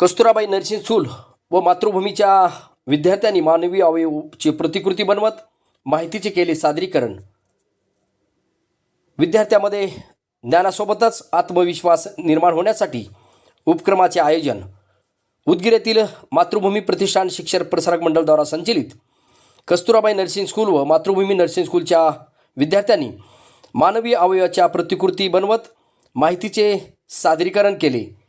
कस्तुराबाई nursing school व मातृभूमीच्या विद्यार्थ्यांनी मानवी अवयवची प्रतिकृती बनवत माहितीचे केले सादरीकरण. विद्यार्थ्यामध्ये ज्ञानासोबतच आत्मविश्वास निर्माण होण्यासाठी उपक्रमाचे आयोजन. उदगीर येथील मातृभूमी प्रतिष्ठान शिक्षण प्रसारक मंडळद्वारा संचलित कस्तुराबाई नर्सिंग स्कूल व मातृभूमी नर्सिंग स्कूलच्या विद्यार्थ्यांनी मानवी अवयवाच्या प्रतिकृती बनवत माहितीचे सादरीकरण केले.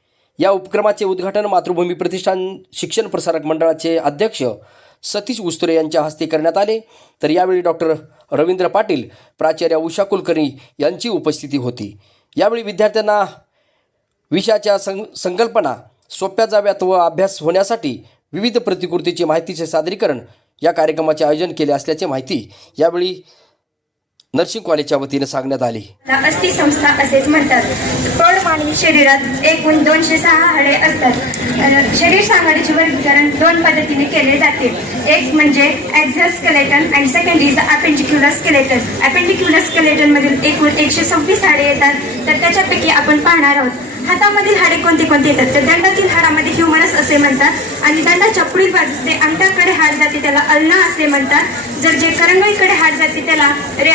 या उपक्रमाचे उद्घाटन मातृभूमी प्रतिष्ठान शिक्षण प्रसारक मंडळाचे अध्यक्ष सतीश उस्तुरे यांच्या हस्ते करण्यात आले. तर यावेळी डॉक्टर रवींद्र पाटील प्राचार्य उषा कुलकर्णी यांची उपस्थिती होती. यावेळी विद्यार्थ्यांना विषयाच्या सं संकल्पना सोप्या जाव्यात व अभ्यास होण्यासाठी विविध प्रतिकृतीची माहितीचे सादरीकरण या कार्यक्रमाचे आयोजन केले असल्याची माहिती यावेळी नर्सिंग कॉलेजच्या वतीने सांगण्यात आली. अस्थि संस्था असेच म्हणतात. प्रौढ मानवी शरीरात एकूण दोनशे सहा हाडे असतात. शरीर सांगाडीचे वर्गीकरण दोन पद्धतीने केले जाते. एक म्हणजे ॲक्झस स्केलेटन आणि second is appendicular skeleton appendicular skeleton मधील एकूण एकशे सव्वीस हाडे येतात. तर त्याच्यापैकी आपण पाहणार आहोत. हातामधील हाडे कोणते कोणते येतात? तर दंडातील हाडामध्ये ह्युमरस असे म्हणतात आणि दंडाच्या पुढील बाजूस ते अंगठाकडे हाड जाते त्याला अल्ना असे म्हणतात. जर जे करंगळीकडे हात जाते त्याला रे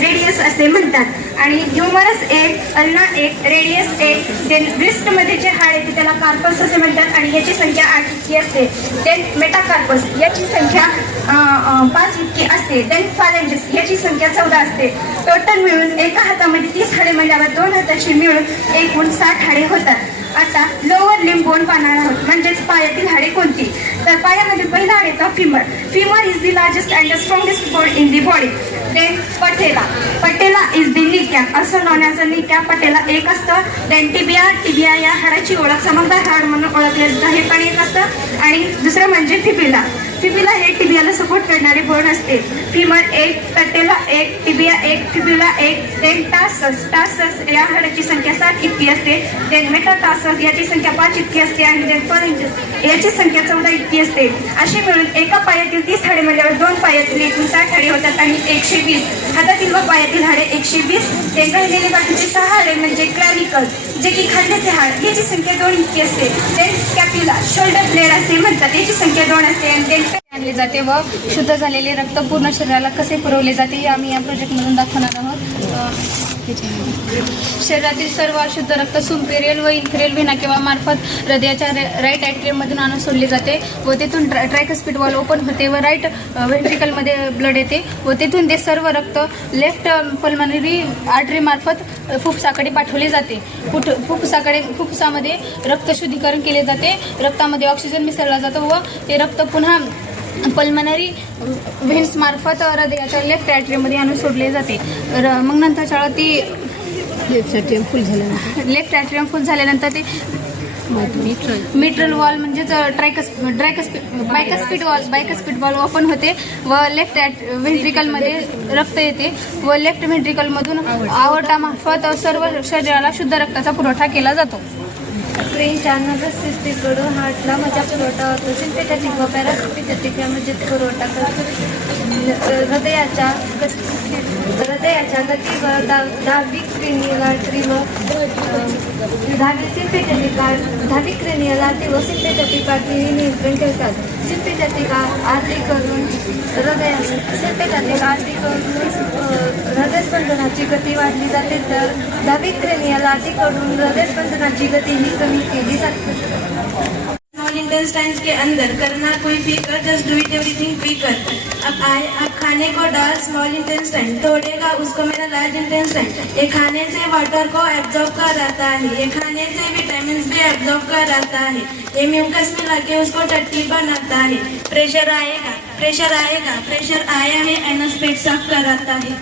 रेडियस असे म्हणतात. आणि ह्युमरस एक अल्ना एक रेडियस एक देन ब्रिस्टमध्ये जे हाड येते त्याला कार्पस असे म्हणतात. आणि याची संख्या आठ इतकी असते. देन मेटाकार्पस याची संख्या पाच इतकी असते. देन फालेंजेस याची संख्या चौदा असते. टोटल मिळून एका हातामध्ये तीस हाडे म्हणल्यावर दोन हाताची मिळून एकूण साठ हाडे होतात. आता लोअर लिम्ब बोन पाहणार आहोत. म्हणजेच पायातील हाडे कोणती? तर पायामध्ये पहिला हाड येतो femur femur is the largest and the strongest bone in the body then patella. Patella is be knee cap असं known as a kneecap patella एक असतं. देन टिबिया टिबिया या हाडाची ओळख समजदार हाड म्हणून ओळखले जातं हे पण एक असतं. आणि दुसरं म्हणजे फिबिला. फिबिला हे टिबियाला सपोर्ट करणारे बोन असते. फिमर एक पटेला एक टिबिया एक फिबिला एक. देन टासस. टासस या हाडाची संख्या सात इतकी असते. देन मेटाटासस याची संख्या पाच इतकी असते. आणि देन फॉरेंजेस याची संख्या चौदा इतकी असते. अशी मिळून एका पायातील तीस हाडे म्हणल्यावर दोन पायातील एकूण साठ हाडे होतात आणि एकशे वीस. हातातील व पायातील हाडे एकशे वीस. ते राहिलेले बाकीचे सहा हाडे म्हणजे क्लॅविकल जे की खांद्याचे हाड. याची संख्या दोन इतकी असते. देन कॅप्युला शोल्डर प्लेअर असे म्हणतात. याची संख्या दोन असते आणि देन आणले जाते व शुद्ध झालेले रक्त पूर्ण शरीराला कसे पुरवले जाते हे आम्ही या प्रोजेक्टमधून दाखवणार आहोत. शरीरातील सर्व अशुद्ध रक्त सुम्पेरियल व इन्फेरियल व्हेना किंवा मार्फत हृदयाच्या राईट ॲट्रियममधून आणून सोडले जाते व तेथून ट्रा ट्रायकस्पिड वॉल ओपन होते व राईट व्हेंट्रिकलमध्ये ब्लड येते व तेथून ते सर्व रक्त लेफ्ट पल्मनरी आर्टरीमार्फत फुफ्फुसाकडे पाठवले जाते. फुट फुफ्फुसाकडे फुफ्फुसामध्ये रक्त शुद्धीकरण केले जाते. रक्तामध्ये ऑक्सिजन मिसळला जातो व ते रक्त पुन्हा पल्मनरी व्हेन्स मार्फत हृदयाच्या लेफ्ट ॲट्रीमध्ये आणून सोडले जाते. र- मग नंतरच्या वेळा ती फुल झाल्यानंतर? लेफ्ट ॲट्रियम फुल झाल्यानंतर ते मिट्रल वॉल म्हणजेच tricus tricuspid bicuspid valve bicuspid valve open होते व लेफ्ट ॲट व्हेंट्रिकलमध्ये रक्त येते व लेफ्ट व्हेंट्रिकलमधून आवटामार्फत सर्व शरीराला शुद्ध रक्ताचा पुरवठा केला जातो. स्क्रीनच्या नभस्थितीकडून हार्टला मजा पुरवठा होतो सिंपेटॅटिक व पॅरासिम्पेटॅटिक म्हणजे पुरवठा करतो हृदयाच्या गती हृदयाच्या दहावी क्रिनियल आर्टरी व दहावी सिंपेटॅटिक दहावी क्रिनियल आर्टरी व सिंपेटॅटिक आर्टरी नियंत्रण ठेवतात. सिंपेटॅटिक आरती करून हृदया सिंपेटॅटिक आरती करून हृदयस्पंदनाची गती वाढली जाते तर दहावी क्रिनियल आरतीकडून हृदयस्पंदनाची गती ही कमी केली जाते. स्मॉल इंटेस्टाइन्स के अंदर करना कोई फिकर जस्ट डू इट एवरीथिंग फिकर अब आए अब खाने को डाल स्मॉल इंटेस्टाइन तोड़ेगा उसको मेरा लार्ज इंटेस्टाइन ये खाने से वाटर को एब्जॉर्ब कर आता है ये खाने से विटामिन भी एब्जॉर्ब कर आता है ये म्यूकस मिला के उसको टट्टी बनाता है प्रेशर आएगा प्रेशर आएगा प्रेशर आया है एनस पेट साफ़ कराता है